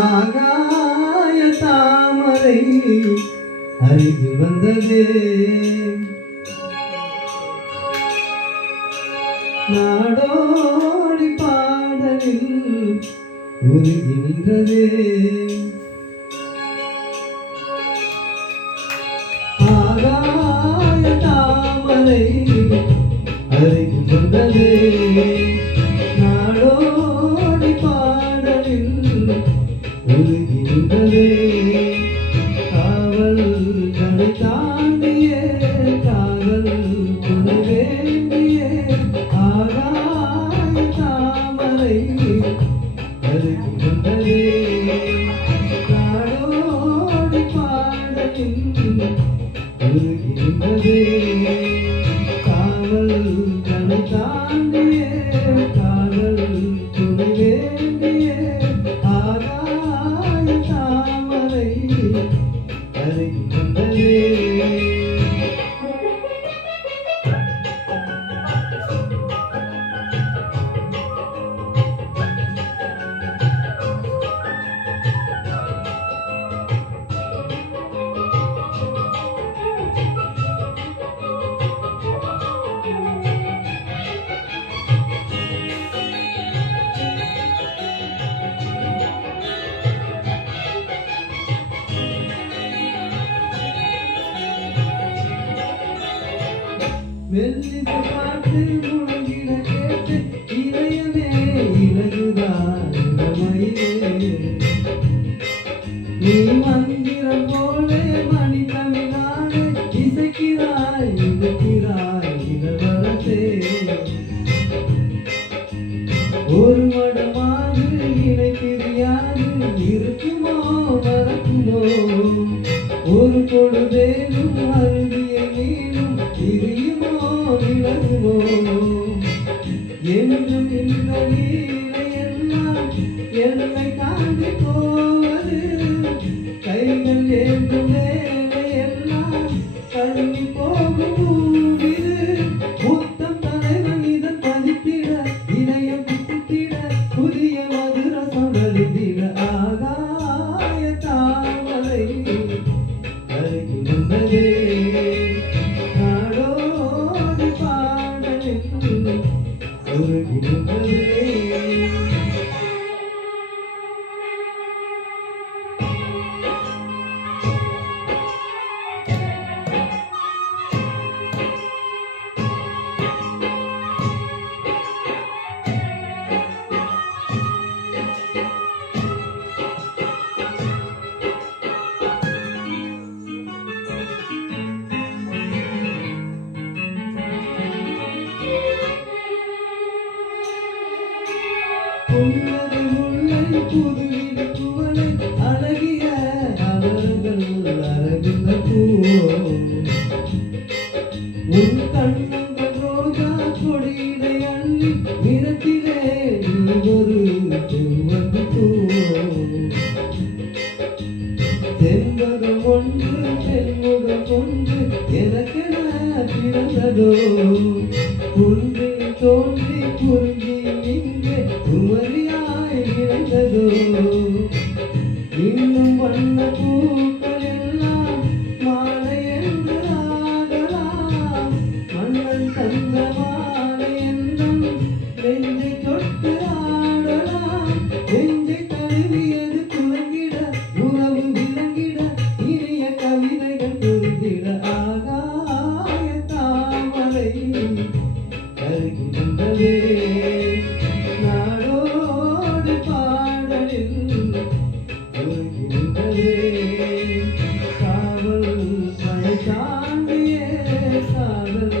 ஆகாய தாமரை அருகில் வந்ததே, நாடோடி பாடலில் உருகி நின்றதே. ஆகாய தாமரை அருகில் வந்ததே, நாடோடி பாடலில் உருகி நின்றதே. காவல் கடை தாண்டிய காதல் துணை வேண்டிய ஆகாய தாமரை அருகில் வந்ததே, நாடோடி பாடலில் உருகி நின்றதே. காவல் கடை தாண்டிய காதல் துணை வேண்டிய ஆகாய தாமரை அருகில் வந்ததே. மெல்லிச பாட்டு முழங்கிட கேட்டு இதயமே இலகுதான் இளமையிலே. நீ மந்திரம் போல மணி தமிழாலே இசைக்கிறாய் இழுக்கிறாய் இளவரசே. ஒரு மடமாக இணை பிரியாது இருக்குமோ மறக்குமோ, ஒரு பொழுதேனும் அருவிய நீளும் பிரியுமோ விலகுமோ. என்றும் இந்த லீலையெல்லாம் எல்லை தாண்டி போவது, கைகள் ஏந்தும் வேலையெல்லாம் தள்ளி போகும் பூவிது. முத்தம் தலைவன் இதன் பதித்திட இதயம் புத்திட புதிய மதுர சொடலிதிட ஆகாய தாமரை அருகில் வந்ததே, நாடோடி பாடலில் உருகி நின்றதே. புன்னகை முல்லை புதுவித குவளை அழகிய அவர்கள் அழகுள்ள பூவோ. உன் கண்ணங்கள் ரோஜா கொடியிடை அள்ளி நிறத்திலே நீ ஒரு செவ்வந்தி பூவோ. செண்பகம் ஒன்று பெண்முகம் ஒன்று எனக்கென பிறந்ததோ, குன்றில் தோன்றி குறுகி இங்கே குமரியாய் விளைந்ததோ. இன்னும் வண்ண பூக்கள் எல்லாம் மாலை என்று ஆகலாம், மன்னன் தந்த மாலை என்னும் நெஞ்சை தொட்டு ஆடலாம். நெஞ்சை தழுவியது குலங்கிட உறவு விளங்கிட இனிய கவிதைகள் புரிந்திட ஆகாய தாமரை அருகில் வந்ததே, நாடோடி பாடலில் உருகி நின்றதே. காவல் கடை தாண்டிய காதல்